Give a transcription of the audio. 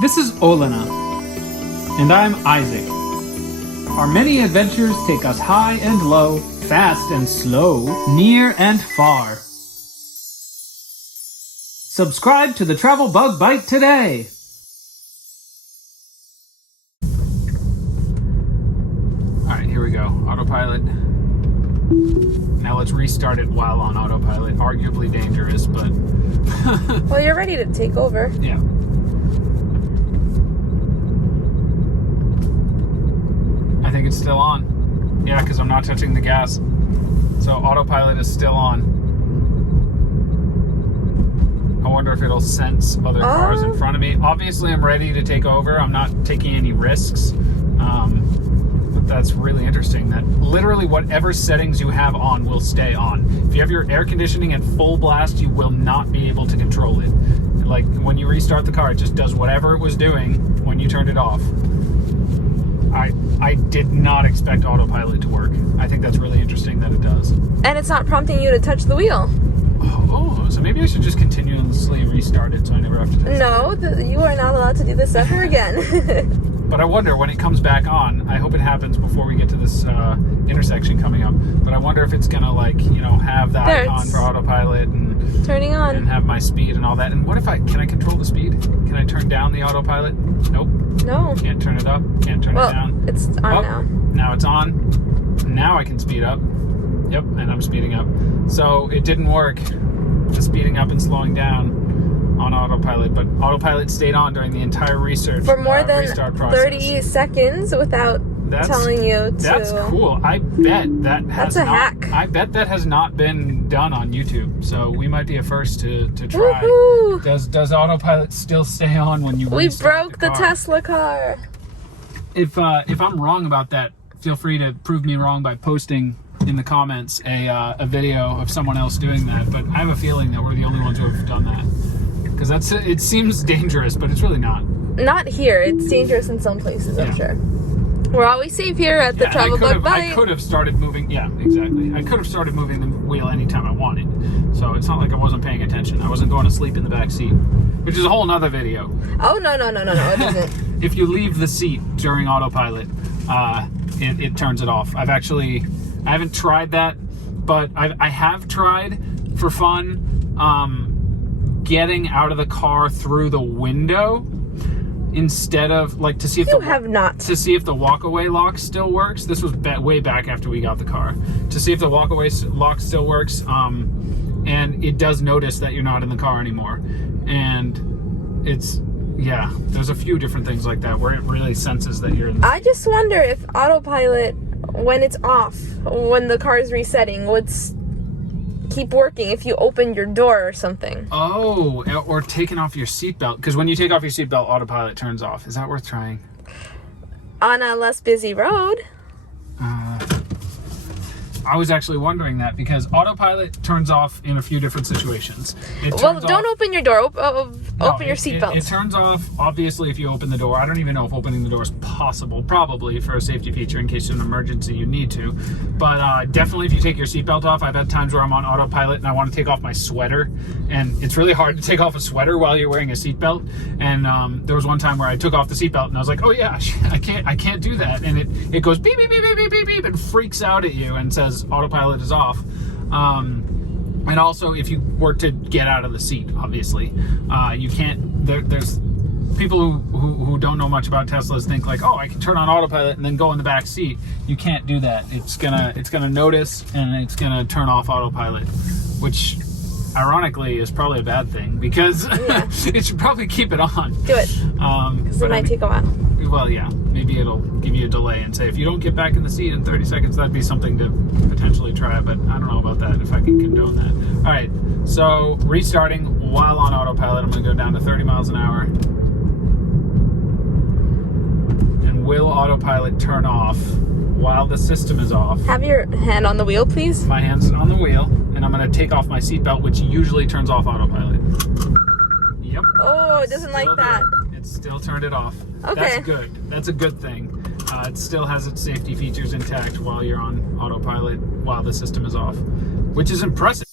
This is Olena, and I'm Isaac. Our many adventures take us high and low, fast and slow, near and far. Subscribe to the Travel Bug Bite today! Alright, here we go. Autopilot. Now let's restart it while on autopilot. Arguably dangerous, but... Well, you're ready to take over. Yeah. I think it's still on. Yeah, because I'm not touching the gas. So autopilot is still on. I wonder if it'll sense other cars in front of me. Obviously, I'm ready to take over. I'm not taking any risks. But that's really interesting that literally whatever settings you have on will stay on. If you have your air conditioning at full blast, you will not be able to control it. Like when you restart the car, it just does whatever it was doing when you turned it off. I did not expect autopilot to work. I think that's really interesting that it does. And it's not prompting you to touch the wheel. Oh, so maybe I should just continuously restart it so I never have to touch it. No, you are not allowed to do this ever again. But I wonder when it comes back on, I hope it happens before we get to this intersection coming up, but I wonder if it's gonna have the icon for autopilot and turning on and have my speed and all that. And what if can I control the speed? Can I turn down the autopilot? Nope. No. Can't turn it up, can't turn it down. It's on now. Now it's on. Now I can speed up. Yep, and I'm speeding up. So it didn't work, just speeding up and slowing down on autopilot, but autopilot stayed on during the entire research for more than restart process. 30 seconds without telling you to. That's cool. I bet that has That's a hack. I bet that has not been done on YouTube. So we might be a first to try. Woohoo! Does autopilot still stay on when you restart broke the Tesla car. If I'm wrong about that, feel free to prove me wrong by posting in the comments a video of someone else doing that. But I have a feeling that we're the only ones who have done that. Because it seems dangerous, but it's really not. Not here. It's dangerous in some places, I'm sure. We're always safe here at the Travel Bug Bite. I could have started moving. Yeah, exactly. I could have started moving the wheel anytime I wanted. So it's not like I wasn't paying attention. I wasn't going to sleep in the back seat, which is a whole nother video. Oh, no, it isn't. If you leave the seat during autopilot, it turns it off. I haven't tried that, but I have tried for fun getting out of the car through the window instead of to see if to see if the walkaway lock still works. This was way back after we got the car, to see if the walkaway lock still works, and it does notice that you're not in the car anymore, and there's a few different things like that where it really senses that you're in the I just wonder if autopilot, when it's off, when the car is resetting, would keep working if you open your door or something. Oh, or taking off your seatbelt, because when you take off your seatbelt, autopilot turns off. Is that worth trying? On a less busy road. I was actually wondering that, because autopilot turns off in a few different situations. Don't open your door. Open your seatbelt. It turns off, obviously, if you open the door. I don't even know if opening the door is possible. Probably for a safety feature in case of an emergency you need to. But definitely if you take your seatbelt off. I've had times where I'm on autopilot and I want to take off my sweater. And it's really hard to take off a sweater while you're wearing a seatbelt. And there was one time where I took off the seatbelt and I was like, oh yeah, I can't do that. And it goes beep, beep, beep, beep, beep, beep, beep, and freaks out at you and says autopilot is off. And also, if you were to get out of the seat, obviously, you can't. There's people who don't know much about Teslas think like, oh, I can turn on autopilot and then go in the back seat. You can't do that. It's gonna notice and it's gonna turn off autopilot, which ironically is probably a bad thing, because it should probably keep it on. Do it. Because it might take a while. Well, yeah, maybe it'll give you a delay and say, if you don't get back in the seat in 30 seconds, that'd be something to potentially try, but I don't know about that, if I can condone that. All right, so restarting while on autopilot, I'm gonna go down to 30 miles an hour. And will autopilot turn off while the system is off? Have your hand on the wheel, please. My hand's on the wheel, and I'm gonna take off my seatbelt, which usually turns off autopilot. Yep. Oh, it doesn't like that. It still turned it off. Okay. That's good. That's a good thing. It still has its safety features intact while you're on autopilot, while the system is off, which is impressive.